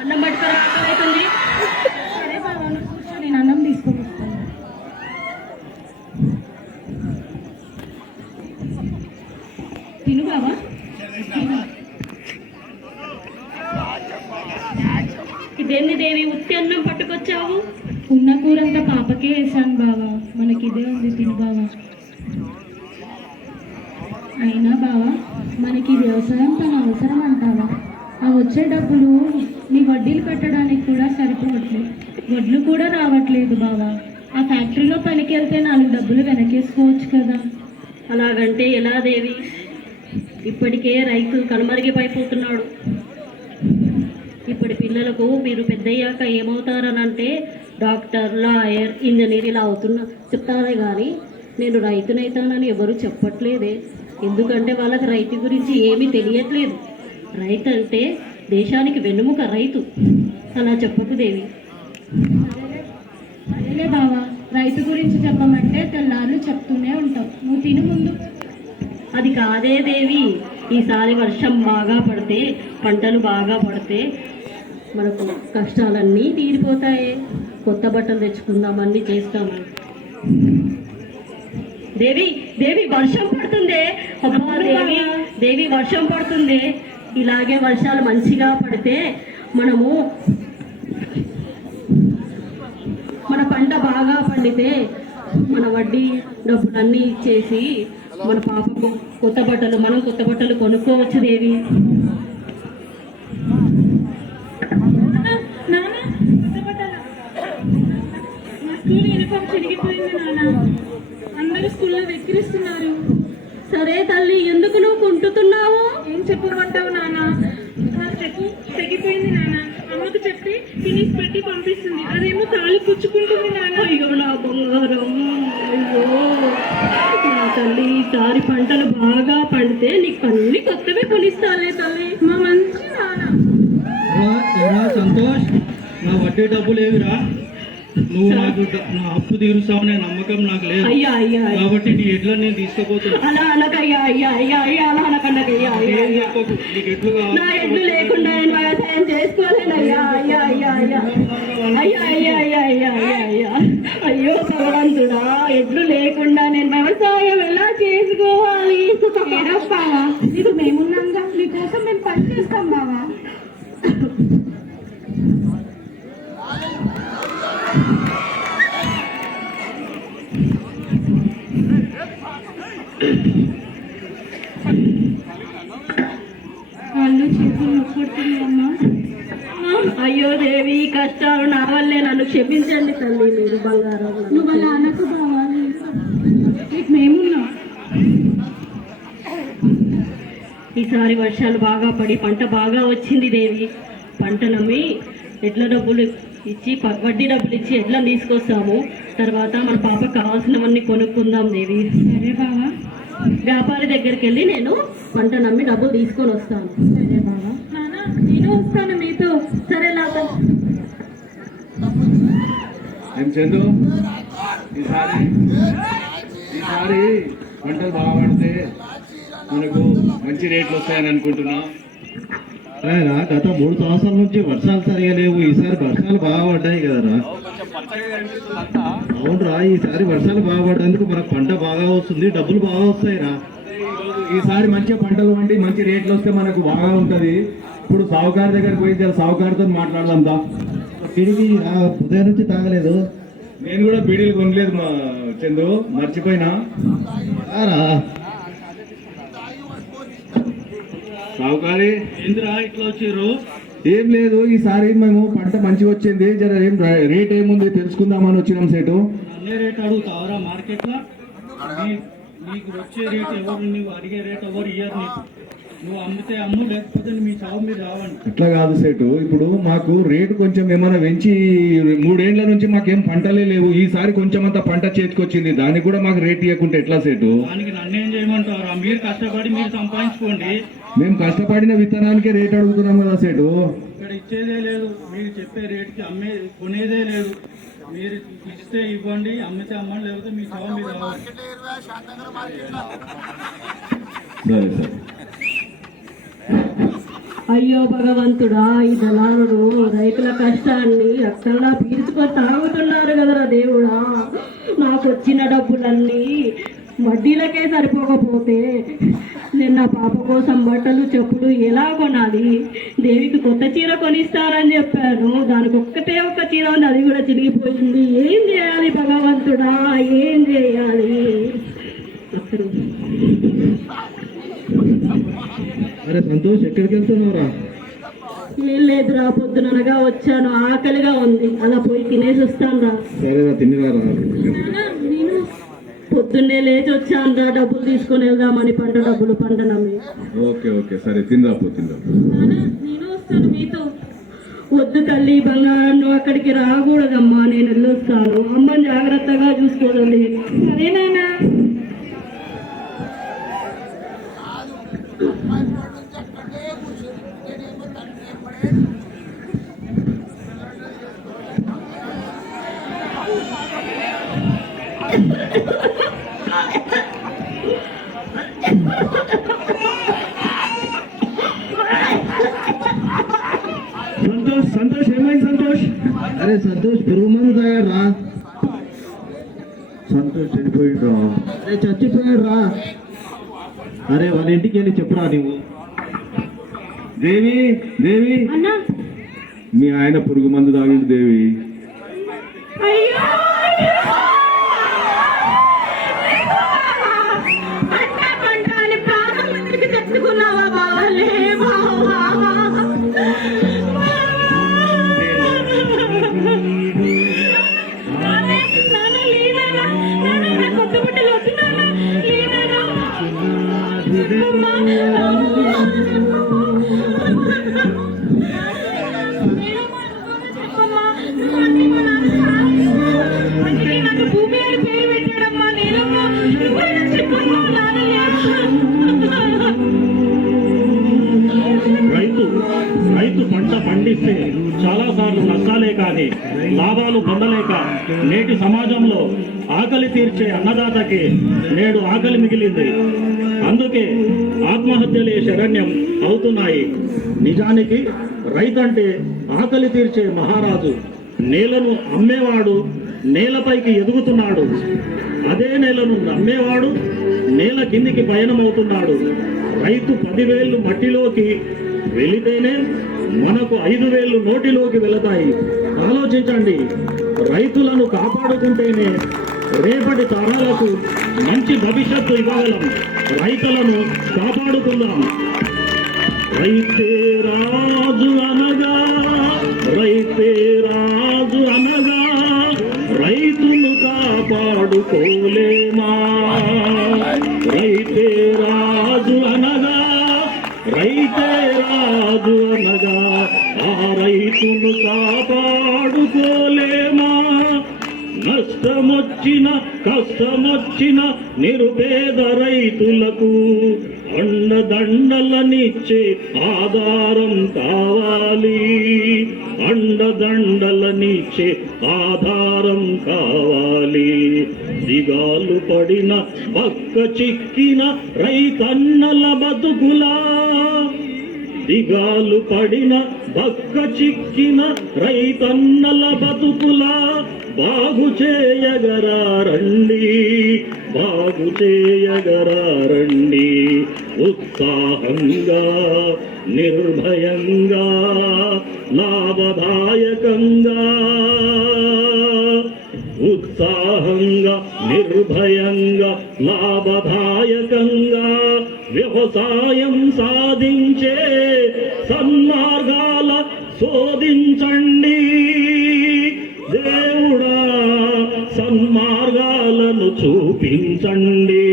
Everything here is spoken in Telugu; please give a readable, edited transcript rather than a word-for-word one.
అన్నం పట్టుకురా అవుతుంది. సరే బాబా కూర్చో, నేను అన్నం తీసుకొని వస్తాను. తిను బాబా. ఇదేంది దేవి, ఉత్తి అన్నం పట్టుకొచ్చావు? ఉన్న కూరంతా పాపకే వేసాను బావా, మనకి ఇదే ఉంది, తిను బావా. అయినా బావా మనకి వ్యవసాయం తన అవసరం అంటావా? ఆ వచ్చే డబ్బులు నీ వడ్డీలు పెట్టడానికి కూడా సరిపోవట్లేదు, వడ్లు కూడా రావట్లేదు బావా. ఆ ఫ్యాక్టరీలో పనికి వెళ్తే 4 డబ్బులు వెనకేసుకోవచ్చు కదా. అలాగంటే ఎలా దేవి? ఇప్పటికే రైతు కనుమరుగైపోతున్నాడు. ఇప్పటి పిల్లలకు మీరు పెద్దయ్యాక ఏమవుతారనంటే డాక్టర్, లాయర్, ఇంజనీర్ ఇలా చెప్తారే కానీ నేను రైతునైతానని ఎవరు చెప్పట్లేదే. ఎందుకంటే వాళ్ళకి రైతు గురించి ఏమీ తెలియట్లేదు. రైతు అంటే దేశానికి వెన్నుముక రైతు. అలా చెప్పకు దేవి. అదేలే బావా, రైతు గురించి చెప్పమంటే తెల్లారు చెప్తూనే ఉంటావు. నువ్వు తిను ముందు. అది కాదే దేవి, ఈసారి వర్షం బాగా పడితే, పంటలు బాగా పడితే మనకు కష్టాలన్నీ తీరిపోతాయి. కొత్త బట్టలు తెచ్చుకుందాం, అన్నీ చేస్తాము. దేవి దేవి వర్షం పడుతుందే. అబ్బా దేవి దేవి వర్షం పడుతుంది. ఇలాగే వర్షాలు మంచిగా పడితే మనము మన పంట బాగా పండితే మన వడ్డీ డబ్బులన్నీ ఇచ్చేసి మన పాపకు కొత్త బట్టలు, మనం కొత్త బట్టలు కొనుక్కోవచ్చు దేవి. స్కూల్ యూనిఫామ్ చిరిగిపోయింది నాన్న, అందరూ స్కూల్లో వెక్కిరిస్తున్నారు. సరే తల్లి, ఎందుకు నువ్వు కుంటున్నావు? ఏం చెప్పమంటావు నాన్న? నా చెప్పు తెగిపోయింది నాన్న. అమ్మకు చెప్పి ఫినిష్ పెట్టి పంపిస్తుంది, అదేమో తాళి పుచ్చుకుంటుంది నాన్న. అయ్యో నా బంగారం, అయ్యో నా తల్లి, ఈసారి పంటలు బాగా పండితే నీకు అన్ని కొత్తవే కొనిస్తాలే తల్లి. మా మంచి నాన్న. సంతోష్, నా వడ్డీ డబ్బులు ఏవిరా? నువ్వు నాకు నా అప్పు తీరుస్తావనే నమ్మకం నాకు లేదు. అయ్యా అయ్యా కాబట్టి నీ ఎడ్లను నేను తీసుకుపోతున్నా. అలా అనకయ్యా, అయ్యా అయ్యా అయ్యా అలా అనకండకయ్యా. నీకు ఎడ్లు నా ఎడ్లు లేకుండా నేను వ్యవసాయం చేసుకోలేనయ్యా. అయ్యా అయ్యా అయ్యా అయ్యా అయ్యా అయ్యా అయ్యా అయ్యా అయ్యా అయ్యో భగవంతుడా, ఎడ్లు లేకుండా నేను వ్యవసాయం ఎలా చేసుకోవాలి? బావా, నీకు మేమున్నాంగా, నీకోసం మేము పని చేస్తాం బావా. వాళ్ళు చేతులు నొక్కొడుతున్నాయమ్మా. అయ్యో దేవి, కష్టాలు నా వల్లే, నన్ను క్షమించండి తల్లి. మీరు బంగారం. నువ్వు అలా అనకు బావా, నీకు మేమున్నాం. ఈసారి వర్షాలు బాగా పడి పంట బాగా వచ్చింది దేవి. పంట నమ్మి ఎడ్ల డబ్బులు ఇచ్చి, వడ్డీ డబ్బులు ఇచ్చి ఎడ్లను తీసుకొస్తాము. తర్వాత మన పాపకు కావాల్సినవన్నీ కొనుక్కుందాం దేవి. సరే బావా. వ్యాపారి దగ్గరికి వెళ్ళి నేను పంట నమ్మి డబ్బులు తీసుకొని వస్తాను. సరే బావా. నాన్న, నేను వస్తాను మీతో. సరే లాగా. ఏం చందు, ఈసారి పంటలు బాగా పడితే మనకు మంచి రేట్లు వస్తాయని అనుకుంటున్నా. గత 3 సంవత్సరాల నుంచి వర్షాలు సరిగా లేవు. ఈసారి వర్షాలు బాగా పడ్డాయి కదరా. అవునరా, ఈసారి వర్షాలు బాగా పడ్డందుకు మనకు పంట బాగా వస్తుంది, డబ్బులు బాగా వస్తాయిరా. ఈసారి మంచిగా పంటలు పండి మంచి రేట్లు వస్తే మనకు బాగా ఉంటది. ఇప్పుడు సావుకారు దగ్గరికి పోయి సావుకారుతో మాట్లాడదాందా. తిరిగి ఉదయం నుంచి తాగలేదు. నేను కూడా బీడీలు కొనలేదు మా చందు, మర్చిపోయినా. సావుకారి ఏందిరా ఇట్లా వచ్చిర్రు? ఏం లేదు, ఈసారి మేము పంట మంచిగా వచ్చింది, జర ఏం రేట్ ఏముంది తెలుసుకుందామని వచ్చినాం సేటు. అన్నీ రేట్ అడుగుతావరా మార్కెట్లో? నీకు వచ్చే రేట్ ఎవరు, నువ్వు అడిగే రేట్ ఎవరు ఇయ్యరు నీకు. నువ్వు అమ్మితే అమ్ము, లేకపోతే మీ చావు మీద రావండి. అట్లా కాదు సేటు, ఇప్పుడు మాకు రేటు కొంచెం ఏమైనా పెంచి 3 ఏళ్ల నుంచి మాకేం పంటలే లేవు. ఈసారి కొంచెం అంత పంట చేతికొచ్చింది, దానికి కూడా మాకు రేట్ ఇవ్వకుంటే ఎట్లా సేటు? దానికి నన్నేం చేయమంటారా? మీరు కష్టపడి మీరు సంపాదించుకోండి. మేము కష్టపడిన విత్తనానికే రేట్ అడుగుతున్నాం కదా సేటు. ఇక్కడ ఇచ్చేదే లేదు, మీరు చెప్పే రేటుకి కొనేదే లేదు. మీరు ఇస్తే ఇవ్వండి, అమ్మితే అమ్మండి, లేకపోతే మీ శవం మీద రావాలి. సరే సరే. అయ్యో భగవంతుడా, ఈ దళారుడు రైతుల కష్టాన్ని అక్కల్లా పీల్చుకొని తాగుతున్నారు కదరా దేవుడా. నాకు వచ్చిన డబ్బులన్నీ వడ్డీలకే సరిపోకపోతే నేను నా పాప కోసం బట్టలు చెప్పులు ఎలా కొనాలి? దేవికి కొత్త చీర కొనిస్తారని చెప్పాను, దానికి ఒక్కటే ఒక్క చీర ఉంది, అది కూడా చిరిగిపోయింది. ఏం చేయాలి భగవంతుడా, ఏం చేయాలి? అరే సంతోష్, ఎక్కడికి వెళ్తున్నావురా? ఏం లేదురా, పొద్దుననగా వచ్చాను, ఆకలిగా ఉంది, అలా పోయి తినేసి వస్తాను రా. సరేరా, తిన్నిరారా. పొద్దున్నే లేచి వచ్చాను రా, డబ్బులు తీసుకొని వెళ్దామని, పంట డబ్బులు పంట నమ్మి. ఓకే ఓకే, సరే తిందాపు తిందాం. నేను వస్తాను మీతో. వద్దు తల్లి బంగారం, నువ్వు అక్కడికి రాకూడదమ్మా, నేను వెళ్ళొస్తాను. అమ్మని జాగ్రత్తగా చూసుకోదండి. సరేనా? సంతోష్ సంతోష్, ఏమైంది సంతోష్? అరే సంతోష్, పురుగు మందు తాగాడు రా. సంతోష్ చనిపోయిండు రా. అరే చచ్చిపోయాడు రా. అరే వాళ్ళ ఇంటికి వెళ్ళి చెప్పురా నువ్వు. దేవి దేవి, అన్నా, మీ ఆయన పురుగు మందు తాగిండు దేవి. అయ్యో పంట అని ప్రాణం మీదకి తెచ్చుకున్నావా బావా? లే బావా. కొత్త బట్టలు వస్తున్నానా? నాకు భూమి అని పేరు పెట్టాడమ్మా. నేనమ్మా చెప్పమ్మా. రైతు పంట పండిస్తే చాలాసార్లు నష్టాలే కానీ లాభాలు పొందలేక నేటి సమాజంలో ఆకలి తీర్చే అన్నదాతకి నేడు ఆకలి మిగిలింది. అందుకే ఆత్మహత్యలే శరణ్యం అవుతున్నాయి. నిజానికి రైతంటే ఆకలి తీర్చే మహారాజు. నేలను అమ్మేవాడు నేలపైకి ఎదుగుతున్నాడు, అదే నేలను నమ్మేవాడు నేల కిందికి పయనమవుతున్నాడు. రైతు 10,000 మట్టిలోకి వెళితేనే మనకు 5,000 నోటిలోకి వెళతాయి. ఆలోచించండి, రైతులను కాపాడుకుంటేనే రేపటి తరాలకు మంచి భవిష్యత్తు ఇవ్వగలం. రైతులను కాపాడుకుందాం. రైతే రాజు అనగా, రైతే రాజు అనగా, రైతులు కాపాడుకోలేమా? రైతే రాజు అనగా, రైతే రాజు అనగా, ఆ రైతులు కాపాడుకోలేమా? నష్టమొచ్చిన కష్టమొచ్చిన నిరుపేద రైతులకు అండదండలనిచ్చే ఆధారం కావాలి. అండదండలనిచ్చే ఆధారం కావాలి. దిగాలు పడిన బక్క చిక్కిన రైతన్నల బతుకులా, దిగాలు పడిన బక్క చిక్కిన రైతన్నల బతుకులా బాగు చేయగరా రండి, బాగు చేయగరా రండి. ఉత్సాహంగా నిర్భయంగా లాభదాయకంగా, ఉత్సాహంగా నిర్భయంగా లాభదాయకంగా వ్యవసాయం సాధించే సన్మార్గాల శోధించండి. దేవుడా సన్మార్గాలను చూపించండి.